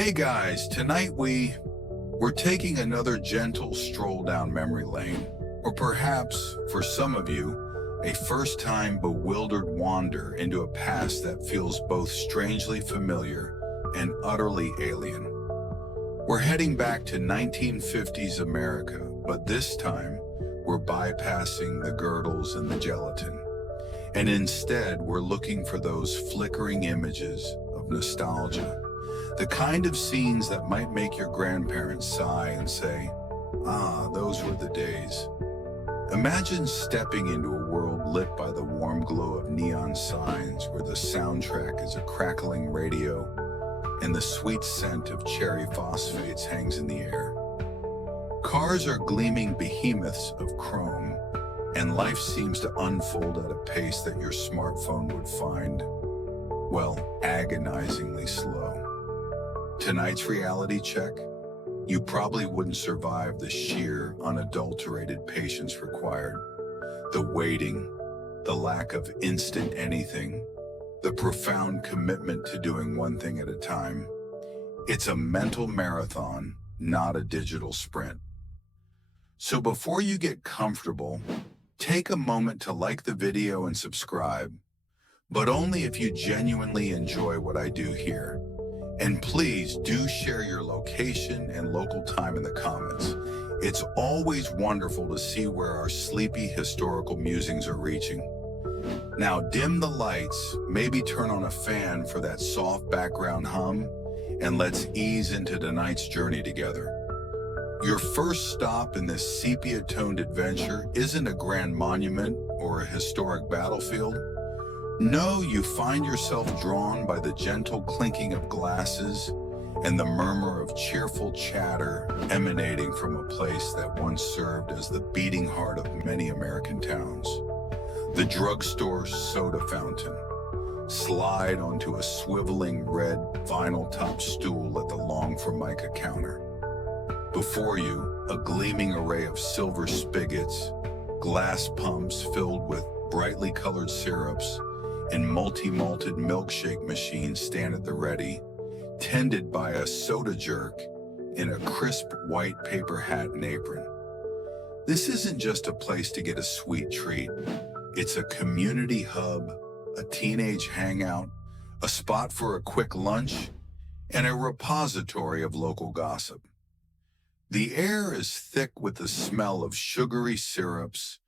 Hey guys, tonight we're taking another gentle stroll down memory lane, or perhaps, for some of you, a first-time bewildered wander into a past that feels both strangely familiar and utterly alien. We're heading back to 1950s America, but this time we're bypassing the girdles and the gelatin. And instead, we're looking for those flickering images of nostalgia. The kind of scenes that might make your grandparents sigh and say, "Ah, those were the days." Imagine stepping into a world lit by the warm glow of neon signs where the soundtrack is a crackling radio and the sweet scent of cherry phosphates hangs in the air. Cars are gleaming behemoths of chrome, and life seems to unfold at a pace that your smartphone would find, well, agonizingly slow. Tonight's reality check? You probably wouldn't survive the sheer, unadulterated patience required. The waiting, the lack of instant anything, the profound commitment to doing one thing at a time. It's a mental marathon, not a digital sprint. So before you get comfortable, take a moment to like the video and subscribe, but only if you genuinely enjoy what I do here. And please do share your location and local time in the comments. It's always wonderful to see where our sleepy historical musings are reaching. Now dim the lights, maybe turn on a fan for that soft background hum, and let's ease into tonight's journey together. Your first stop in this sepia-toned adventure isn't a grand monument or a historic battlefield. No, you find yourself drawn by the gentle clinking of glasses and the murmur of cheerful chatter emanating from a place that once served as the beating heart of many American towns. The drugstore soda fountain. Slide onto a swiveling red vinyl-topped stool at the long Formica counter. Before you, a gleaming array of silver spigots, glass pumps filled with brightly colored syrups, and multi-malted milkshake machines stand at the ready, tended by a soda jerk in a crisp white paper hat and apron. This isn't just a place to get a sweet treat. It's a community hub, a teenage hangout, a spot for a quick lunch, and a repository of local gossip. The air is thick with the smell of sugary syrups,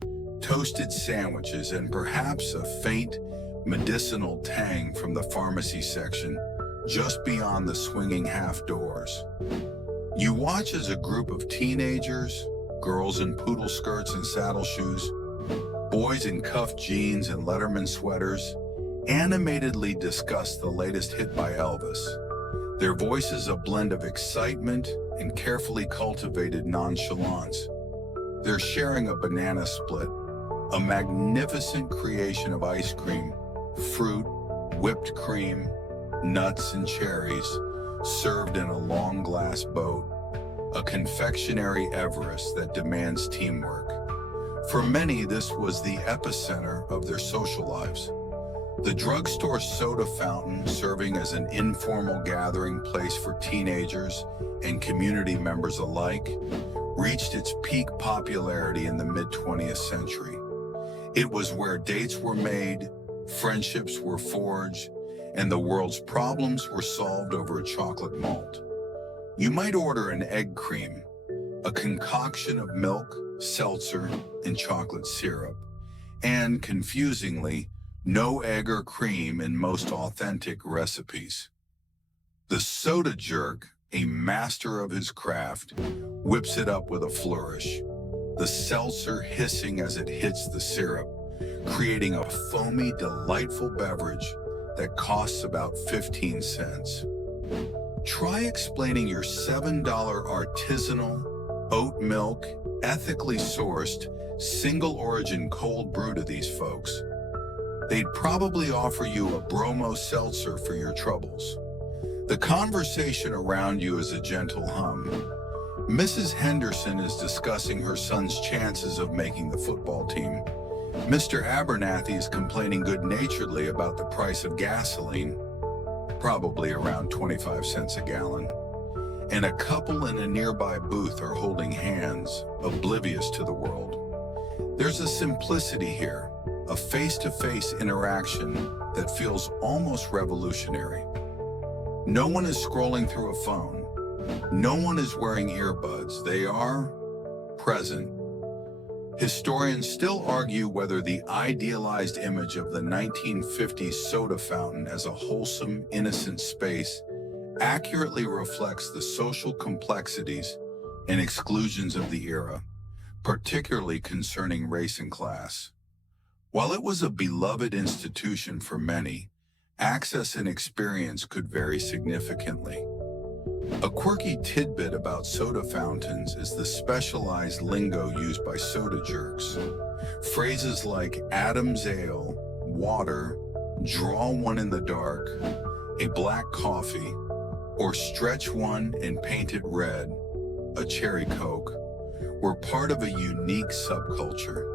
toasted sandwiches, and perhaps a faint, medicinal tang from the pharmacy section just beyond the swinging half doors. You watch as a group of teenagers, girls in poodle skirts and saddle shoes, boys in cuffed jeans and Letterman sweaters, animatedly discuss the latest hit by Elvis. Their voices a blend of excitement and carefully cultivated nonchalance. They're sharing a banana split, a magnificent creation of ice cream, fruit, whipped cream, nuts, and cherries, served in a long glass boat, a confectionery Everest that demands teamwork. For many, this was the epicenter of their social lives. The drugstore soda fountain, serving as an informal gathering place for teenagers and community members alike, reached its peak popularity in the mid-20th century. It was where dates were made, friendships were forged, and the world's problems were solved over a chocolate malt. You might order an egg cream, a concoction of milk, seltzer, and chocolate syrup, and, confusingly, no egg or cream in most authentic recipes. The soda jerk, a master of his craft, whips it up with a flourish, the seltzer hissing as it hits the syrup, creating a foamy, delightful beverage that costs about 15 cents. Try explaining your $7 artisanal, oat milk, ethically sourced, single-origin cold brew to these folks. They'd probably offer you a bromo seltzer for your troubles. The conversation around you is a gentle hum. Mrs. Henderson is discussing her son's chances of making the football team. Mr. Abernathy is complaining good-naturedly about the price of gasoline, probably around 25 cents a gallon. and a couple in a nearby booth are holding hands, oblivious to the world. There's a simplicity here, a face-to-face interaction that feels almost revolutionary. No one is scrolling through a phone. No one is wearing earbuds. They are present. Historians still argue whether the idealized image of the 1950s soda fountain as a wholesome, innocent space accurately reflects the social complexities and exclusions of the era, particularly concerning race and class. While it was a beloved institution for many, access and experience could vary significantly. A quirky tidbit about soda fountains is the specialized lingo used by soda jerks. Phrases like Adam's Ale, water, draw one in the dark, a black coffee, or stretch one and paint it red, a cherry Coke, were part of a unique subculture.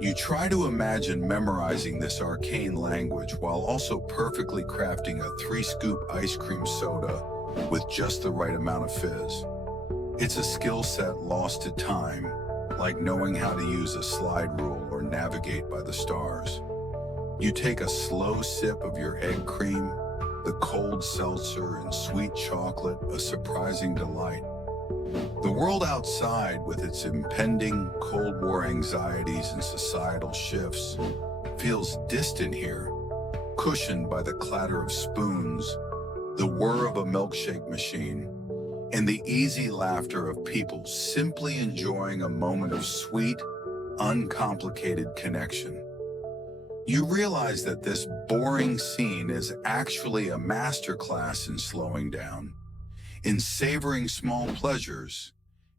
You try to imagine memorizing this arcane language while also perfectly crafting a 3-scoop ice cream soda with just the right amount of fizz. It's a skill set lost to time, like knowing how to use a slide rule or navigate by the stars. You take a slow sip of your egg cream, the cold seltzer and sweet chocolate, a surprising delight. The world outside, with its impending Cold War anxieties and societal shifts, feels distant here, cushioned by the clatter of spoons, the whir of a milkshake machine, and the easy laughter of people simply enjoying a moment of sweet, uncomplicated connection. You realize that this boring scene is actually a masterclass in slowing down, in savoring small pleasures,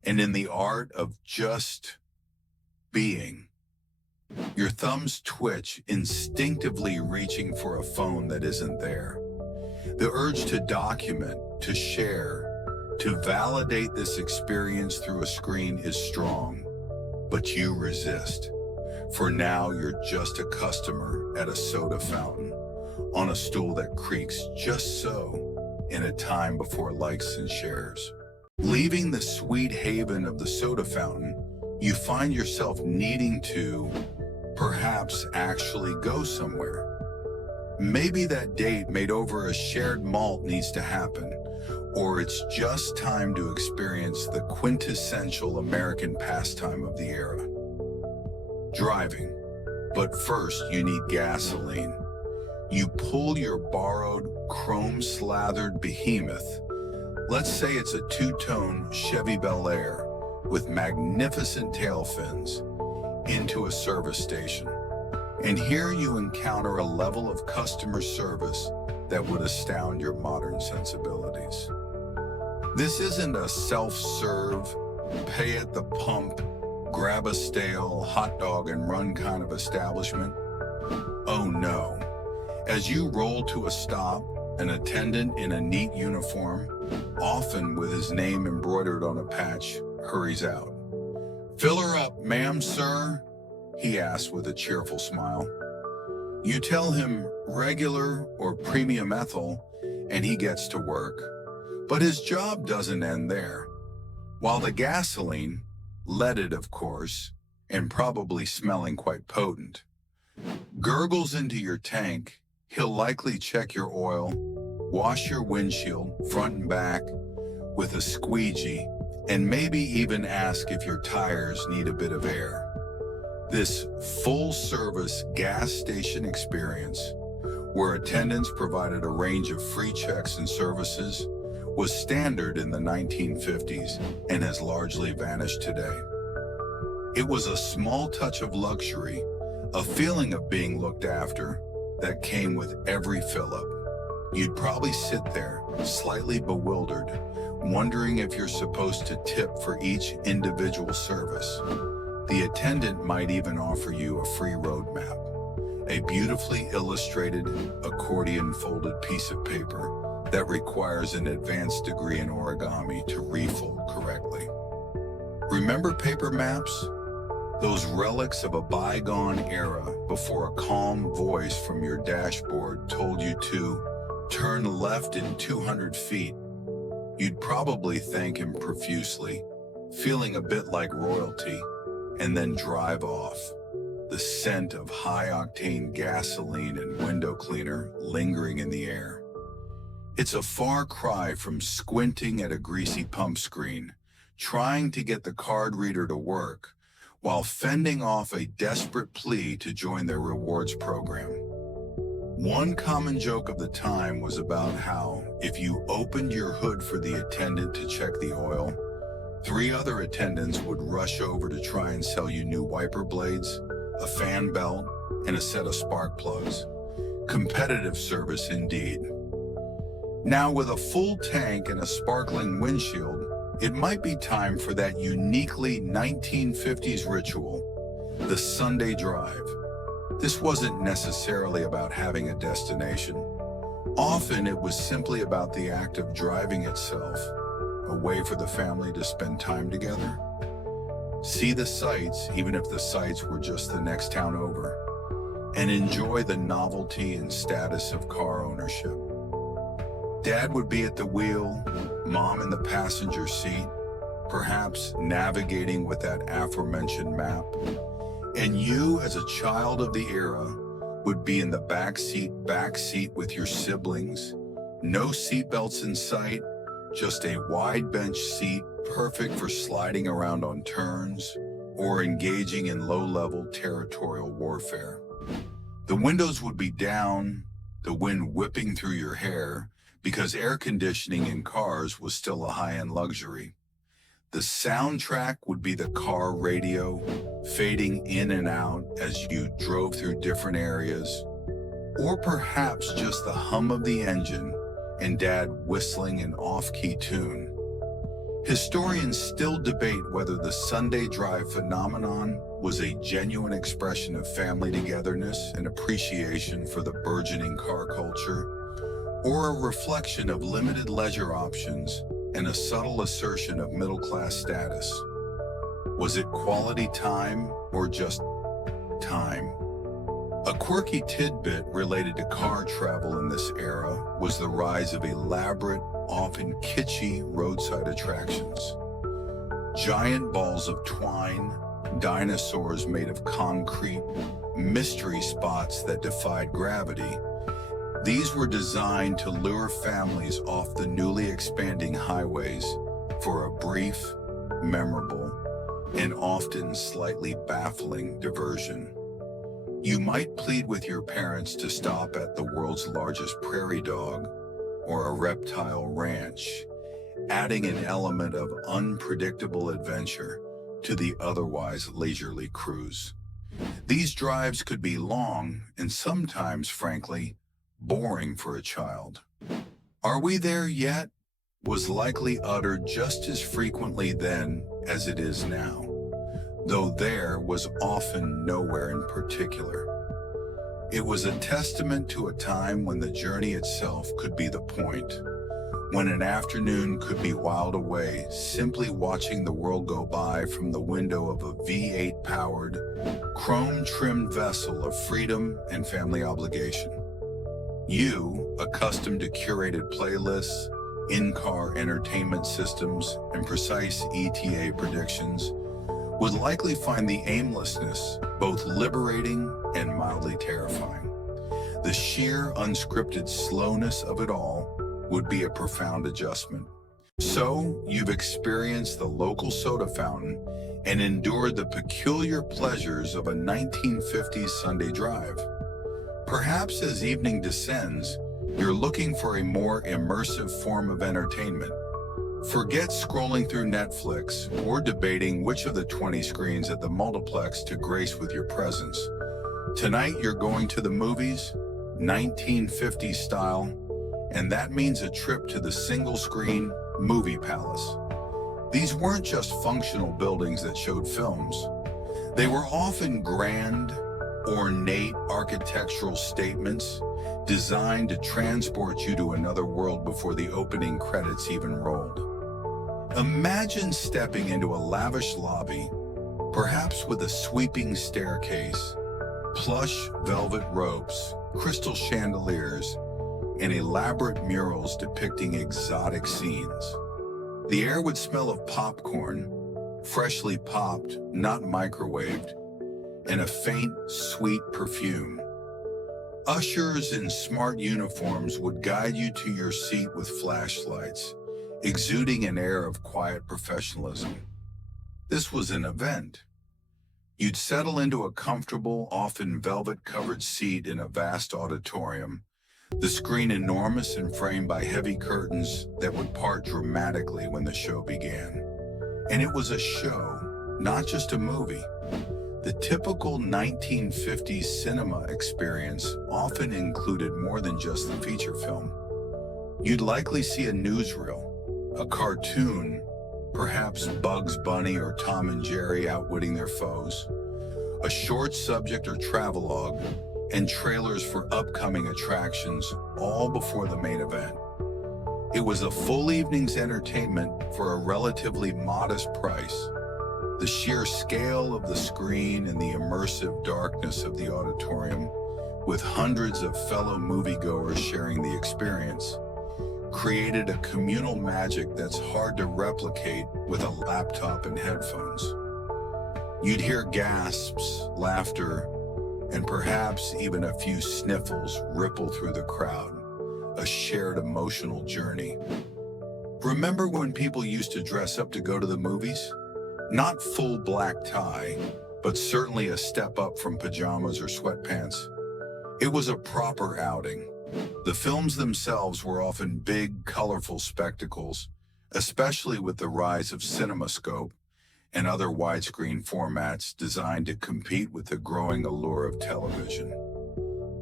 and in the art of just being. Your thumbs twitch, instinctively reaching for a phone that isn't there. The urge to document, to share, to validate this experience through a screen is strong, but you resist. For now, you're just a customer at a soda fountain, on a stool that creaks just so, in a time before likes and shares. Leaving the sweet haven of the soda fountain, you find yourself needing to, perhaps actually go somewhere. Maybe that date made over a shared malt needs to happen, or it's just time to experience the quintessential American pastime of the era. Driving. But first, you need gasoline. You pull your borrowed, chrome-slathered behemoth, let's say it's a two-tone Chevy Bel Air with magnificent tail fins, into a service station. And here you encounter a level of customer service that would astound your modern sensibilities. This isn't a self-serve, pay at the pump, grab a stale hot dog and run kind of establishment. Oh no. As you roll to a stop, an attendant in a neat uniform, often with his name embroidered on a patch, hurries out. "Fill her up, ma'am, sir?" he asks with a cheerful smile. You tell him regular or premium ethyl, and he gets to work. But his job doesn't end there. While the gasoline, leaded of course, and probably smelling quite potent, gurgles into your tank, he'll likely check your oil, wash your windshield front and back with a squeegee, and maybe even ask if your tires need a bit of air. This full-service gas station experience, where attendants provided a range of free checks and services, was standard in the 1950s and has largely vanished today. It was a small touch of luxury, a feeling of being looked after, that came with every fill-up. You'd probably sit there, slightly bewildered, wondering if you're supposed to tip for each individual service. The attendant might even offer you a free roadmap, a beautifully illustrated, accordion-folded piece of paper that requires an advanced degree in origami to refold correctly. Remember paper maps? Those relics of a bygone era before a calm voice from your dashboard told you to turn left in 200 feet. You'd probably thank him profusely, feeling a bit like royalty, and then drive off, the scent of high-octane gasoline and window cleaner lingering in the air. It's a far cry from squinting at a greasy pump screen, trying to get the card reader to work, while fending off a desperate plea to join their rewards program. One common joke of the time was about how, if you opened your hood for the attendant to check the oil, 3 other attendants would rush over to try and sell you new wiper blades, a fan belt, and a set of spark plugs. Competitive service indeed. Now, with a full tank and a sparkling windshield, it might be time for that uniquely 1950s ritual, the Sunday drive. This wasn't necessarily about having a destination. Often it was simply about the act of driving itself, a way for the family to spend time together. See the sights, even if the sights were just the next town over, and enjoy the novelty and status of car ownership. Dad would be at the wheel, Mom in the passenger seat, perhaps navigating with that aforementioned map. And you, as a child of the era, would be in the back seat with your siblings. No seatbelts in sight, just a wide bench seat perfect for sliding around on turns or engaging in low-level territorial warfare. The windows would be down, the wind whipping through your hair, because air conditioning in cars was still a high-end luxury. The soundtrack would be the car radio, fading in and out as you drove through different areas, or perhaps just the hum of the engine and Dad whistling an off-key tune. Historians still debate whether the Sunday drive phenomenon was a genuine expression of family togetherness and appreciation for the burgeoning car culture, or a reflection of limited leisure options and a subtle assertion of middle-class status. Was it quality time or just time? A quirky tidbit related to car travel in this era was the rise of elaborate, often kitschy roadside attractions. Giant balls of twine, dinosaurs made of concrete, mystery spots that defied gravity. These were designed to lure families off the newly expanding highways for a brief, memorable, and often slightly baffling diversion. You might plead with your parents to stop at the world's largest prairie dog or a reptile ranch, adding an element of unpredictable adventure to the otherwise leisurely cruise. These drives could be long and sometimes, frankly, boring for a child. "Are we there yet?" was likely uttered just as frequently then as it is now, though there was often nowhere in particular. It was a testament to a time when the journey itself could be the point, when an afternoon could be whiled away simply watching the world go by from the window of a V8-powered, chrome-trimmed vessel of freedom and family obligation. You, accustomed to curated playlists, in-car entertainment systems, and precise ETA predictions, would likely find the aimlessness both liberating and mildly terrifying. The sheer unscripted slowness of it all would be a profound adjustment. So, you've experienced the local soda fountain and endured the peculiar pleasures of a 1950s Sunday drive. Perhaps as evening descends, you're looking for a more immersive form of entertainment. Forget scrolling through Netflix or debating which of the 20 screens at the multiplex to grace with your presence. Tonight you're going to the movies, 1950s style, and that means a trip to the single-screen movie palace. These weren't just functional buildings that showed films. They were often grand, ornate architectural statements designed to transport you to another world before the opening credits even rolled. Imagine stepping into a lavish lobby, perhaps with a sweeping staircase, plush velvet ropes, crystal chandeliers, and elaborate murals depicting exotic scenes. The air would smell of popcorn, freshly popped, not microwaved, and a faint, sweet perfume. Ushers in smart uniforms would guide you to your seat with flashlights, exuding an air of quiet professionalism. This was an event. You'd settle into a comfortable, often velvet-covered seat in a vast auditorium, the screen enormous and framed by heavy curtains that would part dramatically when the show began. And it was a show, not just a movie. The typical 1950s cinema experience often included more than just the feature film. You'd likely see a newsreel, a cartoon, perhaps Bugs Bunny or Tom and Jerry outwitting their foes, a short subject or travelogue, and trailers for upcoming attractions, all before the main event. It was a full evening's entertainment for a relatively modest price. The sheer scale of the screen and the immersive darkness of the auditorium, with hundreds of fellow moviegoers sharing the experience, created a communal magic that's hard to replicate with a laptop and headphones. You'd hear gasps, laughter, and perhaps even a few sniffles ripple through the crowd, a shared emotional journey. Remember when people used to dress up to go to the movies? Not full black tie, but certainly a step up from pajamas or sweatpants. It was a proper outing. The films themselves were often big, colorful spectacles, especially with the rise of CinemaScope and other widescreen formats designed to compete with the growing allure of television.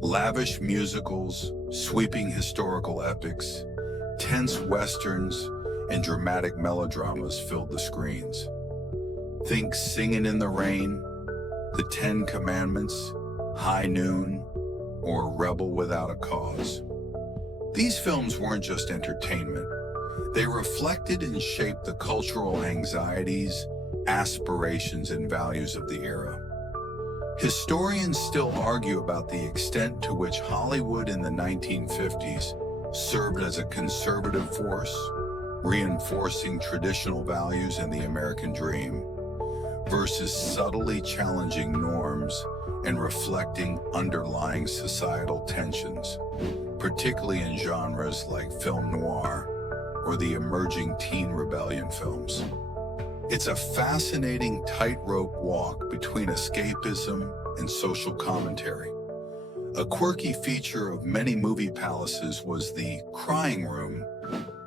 Lavish musicals, sweeping historical epics, tense westerns, and dramatic melodramas filled the screens. Think Singin' in the Rain, The Ten Commandments, High Noon, or Rebel Without a Cause. These films weren't just entertainment. They reflected and shaped the cultural anxieties, aspirations, and values of the era. Historians still argue about the extent to which Hollywood in the 1950s served as a conservative force, reinforcing traditional values and the American dream, versus subtly challenging norms and reflecting underlying societal tensions, particularly in genres like film noir or the emerging teen rebellion films. It's a fascinating tightrope walk between escapism and social commentary. A quirky feature of many movie palaces was the crying room,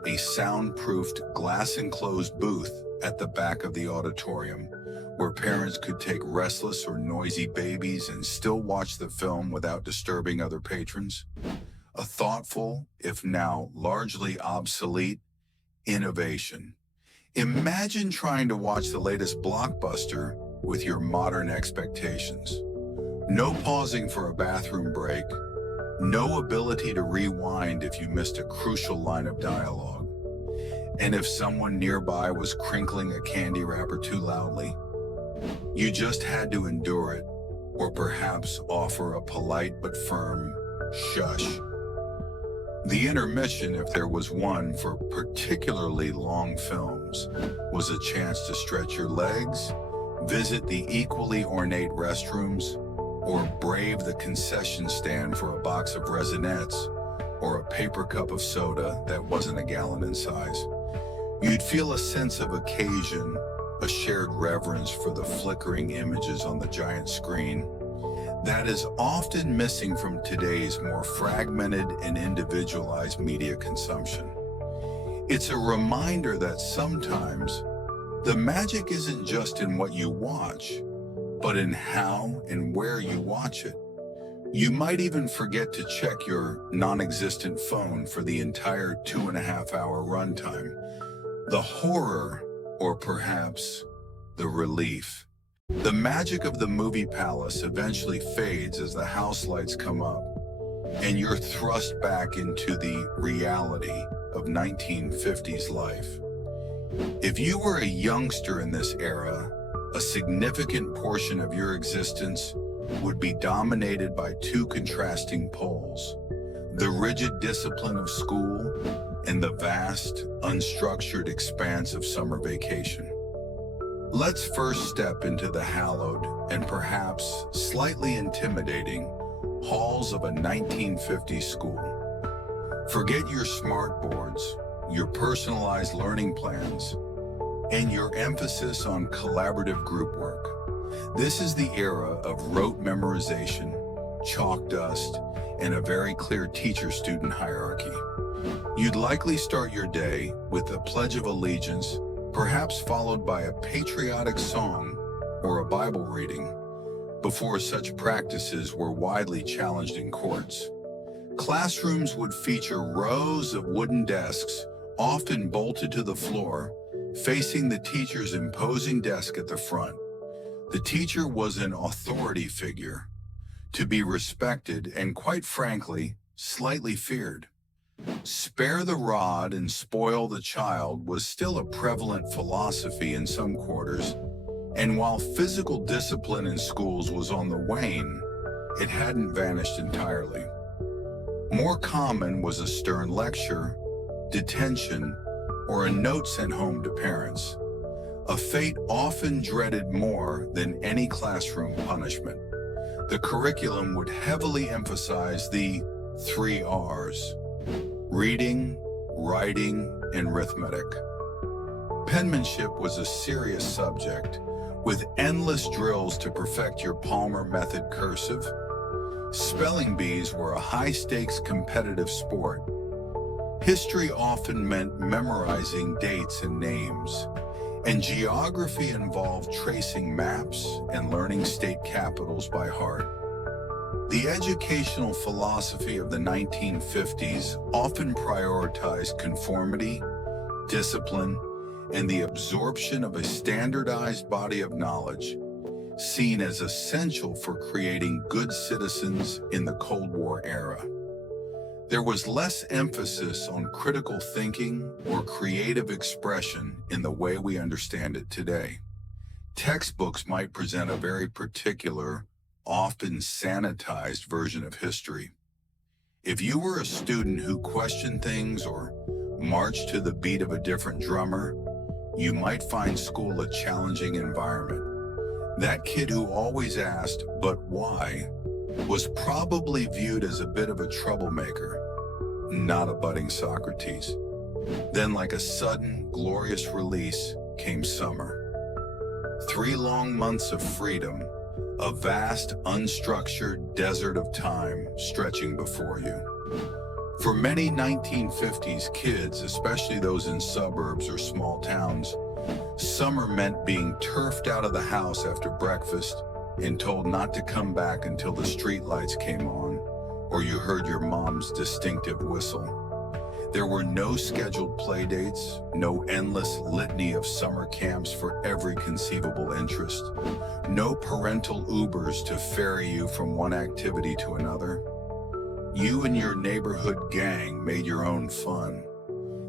a soundproofed, glass-enclosed booth at the back of the auditorium, where parents could take restless or noisy babies and still watch the film without disturbing other patrons. A thoughtful, if now largely obsolete, innovation. Imagine trying to watch the latest blockbuster with your modern expectations. No pausing for a bathroom break, no ability to rewind if you missed a crucial line of dialogue. And if someone nearby was crinkling a candy wrapper too loudly, you just had to endure it, or perhaps offer a polite but firm shush. The intermission, if there was one for particularly long films, was a chance to stretch your legs, visit the equally ornate restrooms, or brave the concession stand for a box of Resinettes or a paper cup of soda that wasn't a gallon in size. You'd feel a sense of occasion, a shared reverence for the flickering images on the giant screen that is often missing from today's more fragmented and individualized media consumption. It's a reminder that sometimes the magic isn't just in what you watch, but in how and where you watch it. You might even forget to check your non-existent phone for the entire 2.5-hour runtime. The horror, or perhaps the relief. The magic of the movie palace eventually fades as the house lights come up, and you're thrust back into the reality of 1950s life. If you were a youngster in this era, a significant portion of your existence would be dominated by two contrasting poles: the rigid discipline of school and the vast, unstructured expanse of summer vacation. Let's first step into the hallowed and perhaps slightly intimidating halls of a 1950s school. Forget your smart boards, your personalized learning plans, and your emphasis on collaborative group work. This is the era of rote memorization, chalk dust, and a very clear teacher-student hierarchy. You'd likely start your day with a Pledge of Allegiance, perhaps followed by a patriotic song or a Bible reading, before such practices were widely challenged in courts. Classrooms would feature rows of wooden desks, often bolted to the floor, facing the teacher's imposing desk at the front. The teacher was an authority figure, to be respected and, quite frankly, slightly feared. Spare the rod and spoil the child was still a prevalent philosophy in some quarters, and while physical discipline in schools was on the wane, it hadn't vanished entirely. More common was a stern lecture, detention, or a note sent home to parents, a fate often dreaded more than any classroom punishment. The curriculum would heavily emphasize the 3 R's: reading, writing, and arithmetic. Penmanship was a serious subject, with endless drills to perfect your Palmer method cursive. Spelling bees were a high-stakes competitive sport. History often meant memorizing dates and names, and geography involved tracing maps and learning state capitals by heart. The educational philosophy of the 1950s often prioritized conformity, discipline, and the absorption of a standardized body of knowledge, seen as essential for creating good citizens in the Cold War era. There was less emphasis on critical thinking or creative expression in the way we understand it today. Textbooks might present a very particular, often sanitized version of history. If you were a student who questioned things or marched to the beat of a different drummer, you might find school a challenging environment. That kid who always asked, "But why?" was probably viewed as a bit of a troublemaker, not a budding Socrates. Then, like a sudden, glorious release, came summer. 3 long months of freedom, a vast, unstructured desert of time stretching before you. For many 1950s kids, especially those in suburbs or small towns, summer meant being turfed out of the house after breakfast and told not to come back until the streetlights came on or you heard your mom's distinctive whistle. There were no scheduled play dates, no endless litany of summer camps for every conceivable interest, no parental Ubers to ferry you from one activity to another. You and your neighborhood gang made your own fun.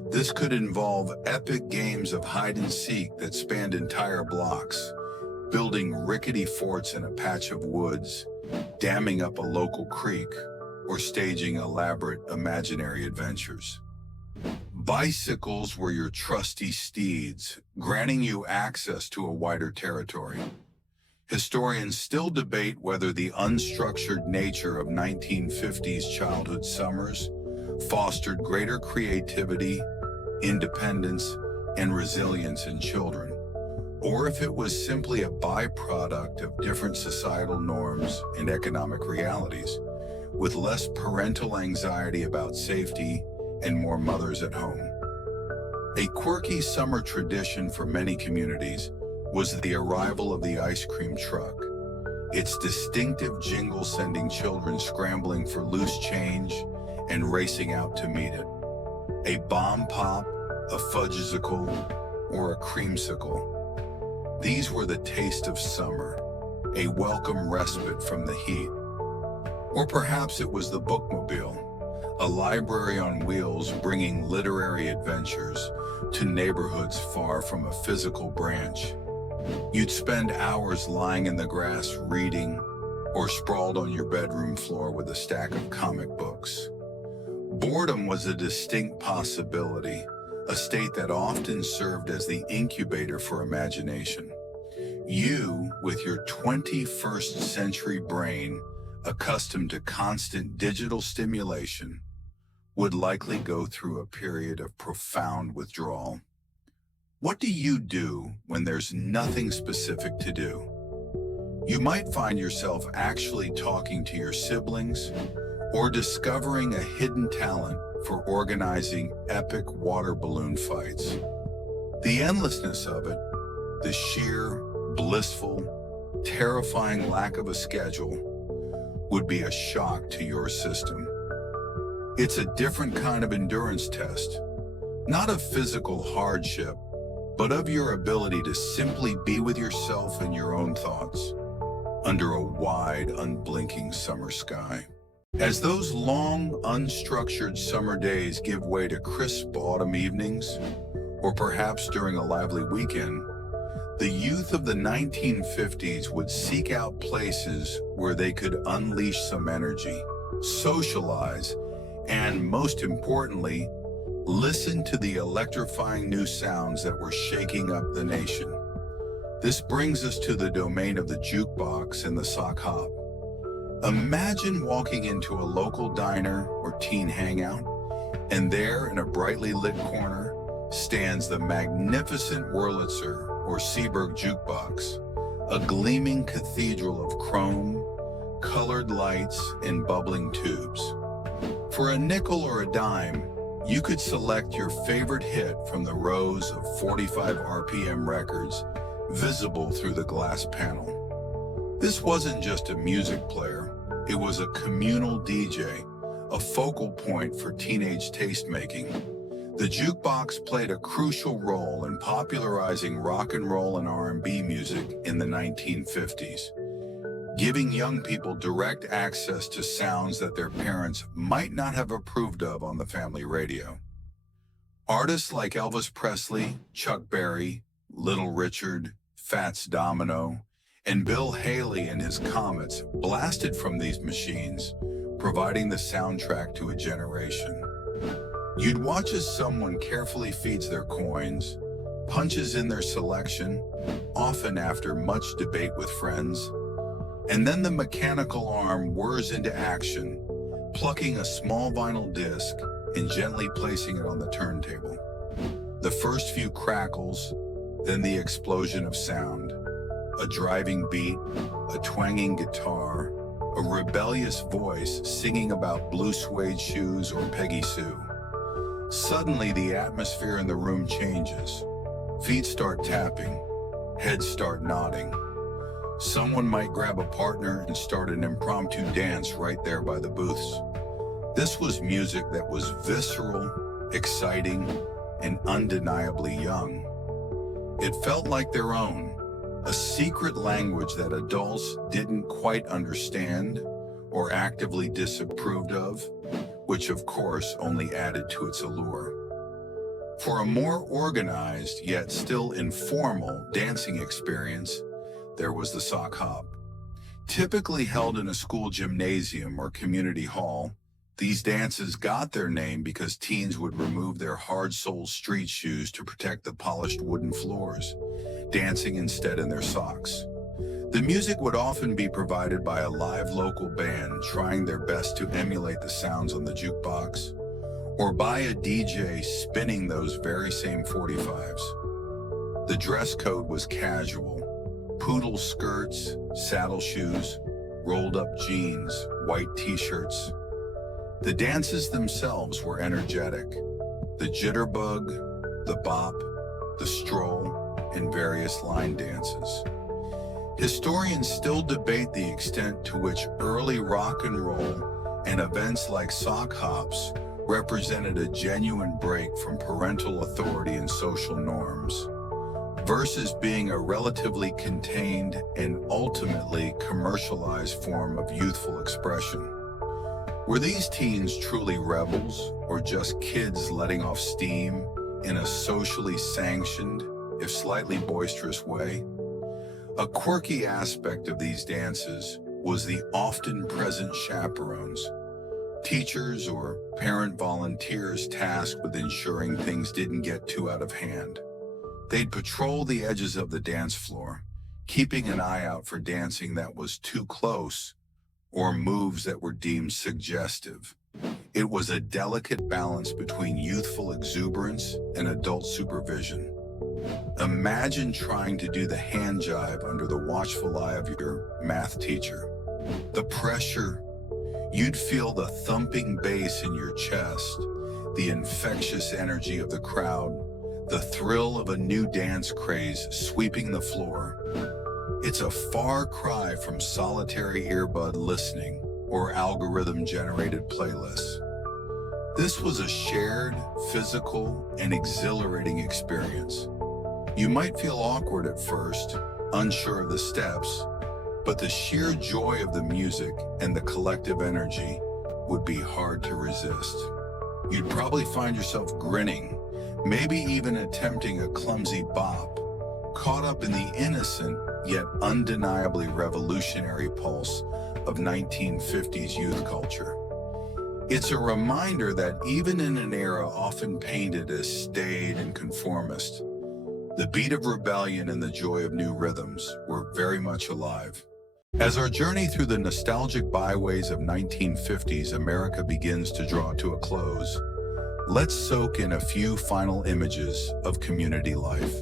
This could involve epic games of hide and seek that spanned entire blocks, building rickety forts in a patch of woods, damming up a local creek, or staging elaborate imaginary adventures. Bicycles were your trusty steeds, granting you access to a wider territory. Historians still debate whether the unstructured nature of 1950s childhood summers fostered greater creativity, independence, and resilience in children, or if it was simply a byproduct of different societal norms and economic realities, with less parental anxiety about safety and more mothers at home. A quirky summer tradition for many communities was the arrival of the ice cream truck, its distinctive jingle sending children scrambling for loose change and racing out to meet it. A bomb pop, a fudgesicle, or a creamsicle. These were the taste of summer, a welcome respite from the heat. Or perhaps it was the bookmobile, a library on wheels bringing literary adventures to neighborhoods far from a physical branch. You'd spend hours lying in the grass reading, or sprawled on your bedroom floor with a stack of comic books. Boredom was a distinct possibility, a state that often served as the incubator for imagination. You, with your 21st century brain, accustomed to constant digital stimulation, would likely go through a period of profound withdrawal. What do you do when there's nothing specific to do? You might find yourself actually talking to your siblings or discovering a hidden talent for organizing epic water balloon fights. The endlessness of it, the sheer, blissful, terrifying lack of a schedule, would be a shock to your system. It's a different kind of endurance test, not of physical hardship, but of your ability to simply be with yourself and your own thoughts under a wide, unblinking summer sky. As those long, unstructured summer days give way to crisp autumn evenings, or perhaps during a lively weekend, the youth of the 1950s would seek out places where they could unleash some energy, socialize, and most importantly, listen to the electrifying new sounds that were shaking up the nation. This brings us to the domain of the jukebox and the sock hop. Imagine walking into a local diner or teen hangout, and there in a brightly lit corner stands the magnificent Wurlitzer or Seeburg jukebox, a gleaming cathedral of chrome, colored lights, and bubbling tubes. For a nickel or a dime, you could select your favorite hit from the rows of 45 RPM records visible through the glass panel. This wasn't just a music player, it was a communal DJ, a focal point for teenage taste-making. The jukebox played a crucial role in popularizing rock and roll and R&B music in the 1950s, giving young people direct access to sounds that their parents might not have approved of on the family radio. Artists like Elvis Presley, Chuck Berry, Little Richard, Fats Domino, and Bill Haley and his Comets blasted from these machines, providing the soundtrack to a generation. You'd watch as someone carefully feeds their coins, punches in their selection, often after much debate with friends, and then the mechanical arm whirs into action, plucking a small vinyl disc and gently placing it on the turntable. The first few crackles, then the explosion of sound, a driving beat, a twanging guitar, a rebellious voice singing about blue suede shoes or Peggy Sue. Suddenly, the atmosphere in the room changes. Feet start tapping, heads start nodding. Someone might grab a partner and start an impromptu dance right there by the booths. This was music that was visceral, exciting, and undeniably young. It felt like their own, a secret language that adults didn't quite understand or actively disapproved of, which of course only added to its allure. For a more organized yet still informal dancing experience, there was the sock hop. Typically held in a school gymnasium or community hall, these dances got their name because teens would remove their hard-soled street shoes to protect the polished wooden floors, dancing instead in their socks. The music would often be provided by a live local band trying their best to emulate the sounds on the jukebox, or by a DJ spinning those very same 45s. The dress code was casual: poodle skirts, saddle shoes, rolled-up jeans, white t-shirts. The dances themselves were energetic: the jitterbug, the bop, the stroll, and various line dances. Historians still debate the extent to which early rock and roll and events like sock hops represented a genuine break from parental authority and social norms, versus being a relatively contained and ultimately commercialized form of youthful expression. Were these teens truly rebels, or just kids letting off steam in a socially sanctioned, if slightly boisterous way? A quirky aspect of these dances was the often present chaperones, teachers or parent volunteers tasked with ensuring things didn't get too out of hand. They'd patrol the edges of the dance floor, keeping an eye out for dancing that was too close or moves that were deemed suggestive. It was a delicate balance between youthful exuberance and adult supervision. Imagine trying to do the hand jive under the watchful eye of your math teacher. The pressure, you'd feel the thumping bass in your chest, the infectious energy of the crowd, the thrill of a new dance craze sweeping the floor. It's a far cry from solitary earbud listening or algorithm-generated playlists. This was a shared, physical, and exhilarating experience. You might feel awkward at first, unsure of the steps, but the sheer joy of the music and the collective energy would be hard to resist. You'd probably find yourself grinning, maybe even attempting a clumsy bop, caught up in the innocent yet undeniably revolutionary pulse of 1950s youth culture. It's a reminder that even in an era often painted as staid and conformist, the beat of rebellion and the joy of new rhythms were very much alive. As our journey through the nostalgic byways of 1950s America begins to draw to a close, let's soak in a few final images of community life.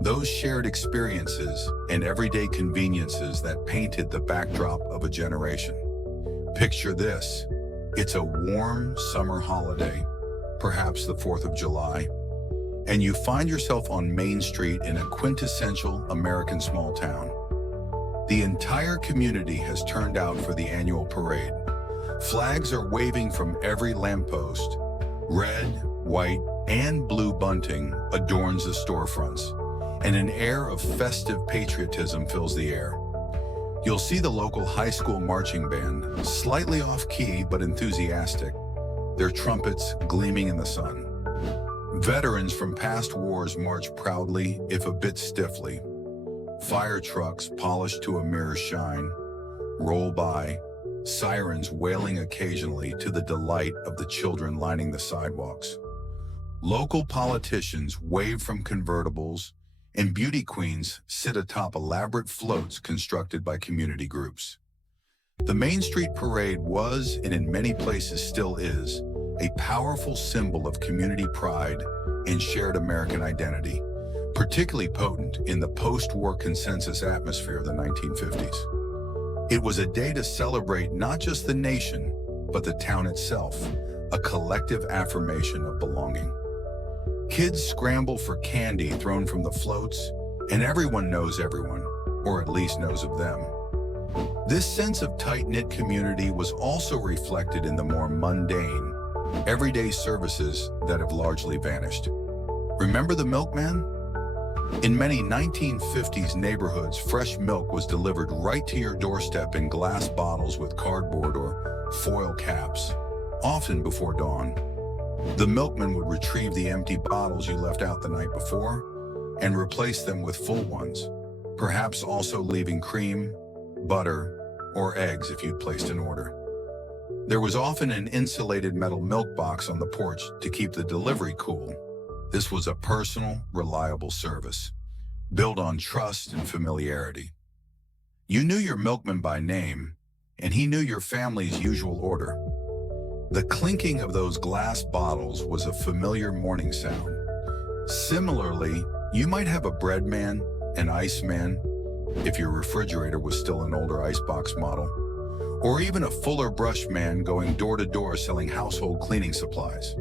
Those shared experiences and everyday conveniences that painted the backdrop of a generation. Picture this. It's a warm summer holiday, perhaps the 4th of July, and you find yourself on Main Street in a quintessential American small town. The entire community has turned out for the annual parade. Flags are waving from every lamppost. Red, white, and blue bunting adorns the storefronts, and an air of festive patriotism fills the air. You'll see the local high school marching band, slightly off-key but enthusiastic, their trumpets gleaming in the sun. Veterans from past wars march proudly, if a bit stiffly. Fire trucks, polished to a mirror shine, roll by, sirens wailing occasionally to the delight of the children lining the sidewalks. Local politicians wave from convertibles, and beauty queens sit atop elaborate floats constructed by community groups. The Main Street Parade was, and in many places still is, a powerful symbol of community pride and shared American identity, particularly potent in the post-war consensus atmosphere of the 1950s. It was a day to celebrate not just the nation, but the town itself, a collective affirmation of belonging. Kids scramble for candy thrown from the floats, and everyone knows everyone, or at least knows of them. This sense of tight-knit community was also reflected in the more mundane, everyday services that have largely vanished. Remember the milkman? In many 1950s neighborhoods, fresh milk was delivered right to your doorstep in glass bottles with cardboard or foil caps, often before dawn. The milkman would retrieve the empty bottles you left out the night before and replace them with full ones, perhaps also leaving cream, butter, or eggs if you'd placed an order. There was often an insulated metal milk box on the porch to keep the delivery cool. This was a personal, reliable service, built on trust and familiarity. You knew your milkman by name, and he knew your family's usual order. The clinking of those glass bottles was a familiar morning sound. Similarly, you might have a bread man, an ice man, if your refrigerator was still an older icebox model, or even a fuller brush man going door to door selling household cleaning supplies.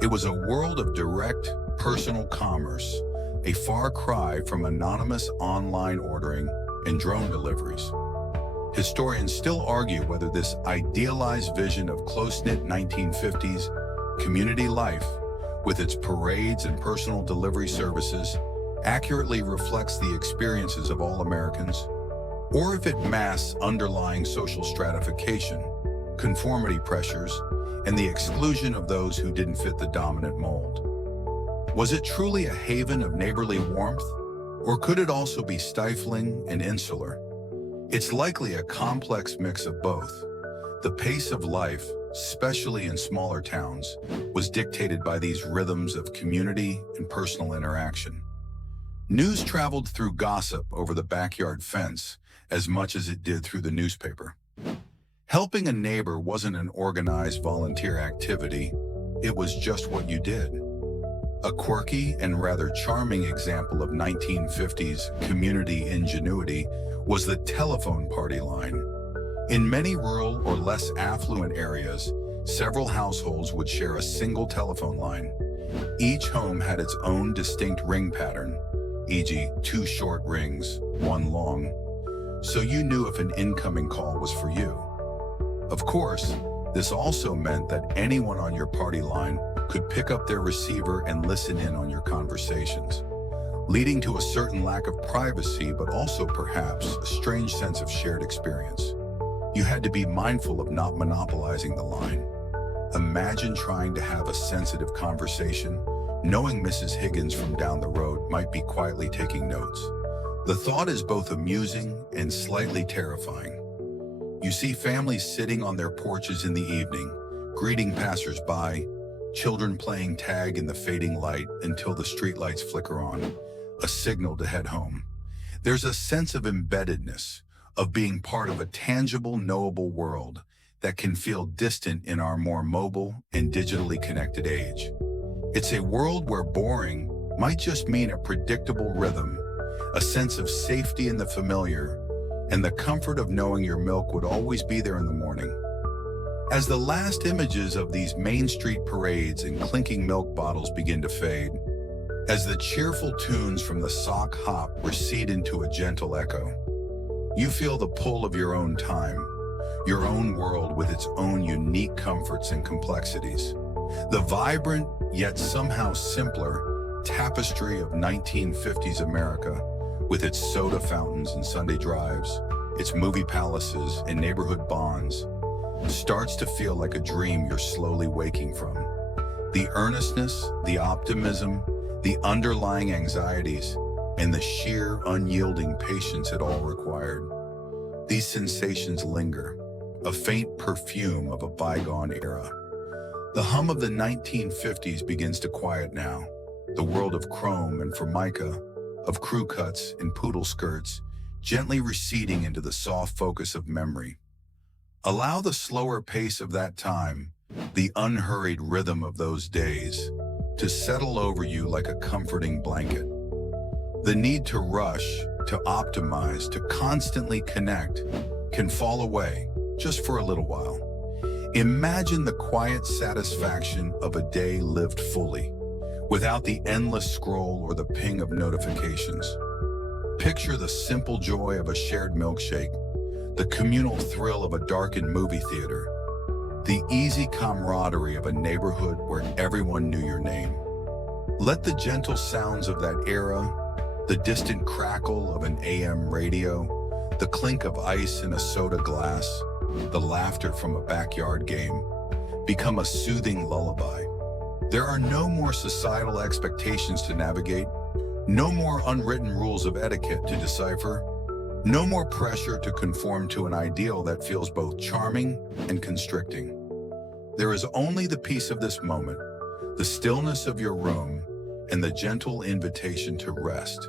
It was a world of direct, personal commerce, a far cry from anonymous online ordering and drone deliveries. Historians still argue whether this idealized vision of close-knit 1950s community life, with its parades and personal delivery services, accurately reflects the experiences of all Americans, or if it masks underlying social stratification, conformity pressures, and the exclusion of those who didn't fit the dominant mold. Was it truly a haven of neighborly warmth, or could it also be stifling and insular? It's likely a complex mix of both. The pace of life, especially in smaller towns, was dictated by these rhythms of community and personal interaction. News traveled through gossip over the backyard fence as much as it did through the newspaper. Helping a neighbor wasn't an organized volunteer activity, it was just what you did. A quirky and rather charming example of 1950s community ingenuity was the telephone party line. In many rural or less affluent areas, several households would share a single telephone line. Each home had its own distinct ring pattern, e.g., 2 short rings, 1 long, so you knew if an incoming call was for you. Of course, this also meant that anyone on your party line could pick up their receiver and listen in on your conversations, leading to a certain lack of privacy but also perhaps a strange sense of shared experience. You had to be mindful of not monopolizing the line. Imagine trying to have a sensitive conversation, knowing Mrs. Higgins from down the road might be quietly taking notes. The thought is both amusing and slightly terrifying. You see families sitting on their porches in the evening, greeting passers-by, children playing tag in the fading light until the streetlights flicker on, a signal to head home. There's a sense of embeddedness, of being part of a tangible, knowable world that can feel distant in our more mobile and digitally connected age. It's a world where boring might just mean a predictable rhythm, a sense of safety in the familiar, and the comfort of knowing your milk would always be there in the morning. As the last images of these Main Street parades and clinking milk bottles begin to fade, as the cheerful tunes from the sock hop recede into a gentle echo, you feel the pull of your own time, your own world with its own unique comforts and complexities. The vibrant, yet somehow simpler, tapestry of 1950s America, with its soda fountains and Sunday drives, its movie palaces and neighborhood bonds, starts to feel like a dream you're slowly waking from. The earnestness, the optimism, the underlying anxieties, and the sheer, unyielding patience it all required. These sensations linger, a faint perfume of a bygone era. The hum of the 1950s begins to quiet now, the world of chrome and formica, of crew cuts and poodle skirts, gently receding into the soft focus of memory. Allow the slower pace of that time, the unhurried rhythm of those days, to settle over you like a comforting blanket. The need to rush, to optimize, to constantly connect can fall away, just for a little while. Imagine the quiet satisfaction of a day lived fully, without the endless scroll or the ping of notifications. Picture the simple joy of a shared milkshake, the communal thrill of a darkened movie theater, the easy camaraderie of a neighborhood where everyone knew your name. Let the gentle sounds of that era, the distant crackle of an AM radio, the clink of ice in a soda glass, the laughter from a backyard game, become a soothing lullaby. There are no more societal expectations to navigate, no more unwritten rules of etiquette to decipher, no more pressure to conform to an ideal that feels both charming and constricting. There is only the peace of this moment, the stillness of your room, and the gentle invitation to rest.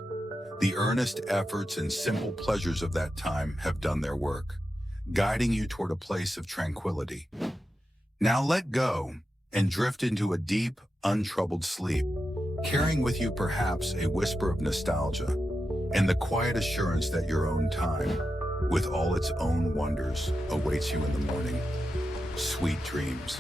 The earnest efforts and simple pleasures of that time have done their work, guiding you toward a place of tranquility. Now let go and drift into a deep, untroubled sleep, carrying with you perhaps a whisper of nostalgia and the quiet assurance that your own time, with all its own wonders, awaits you in the morning. Sweet dreams.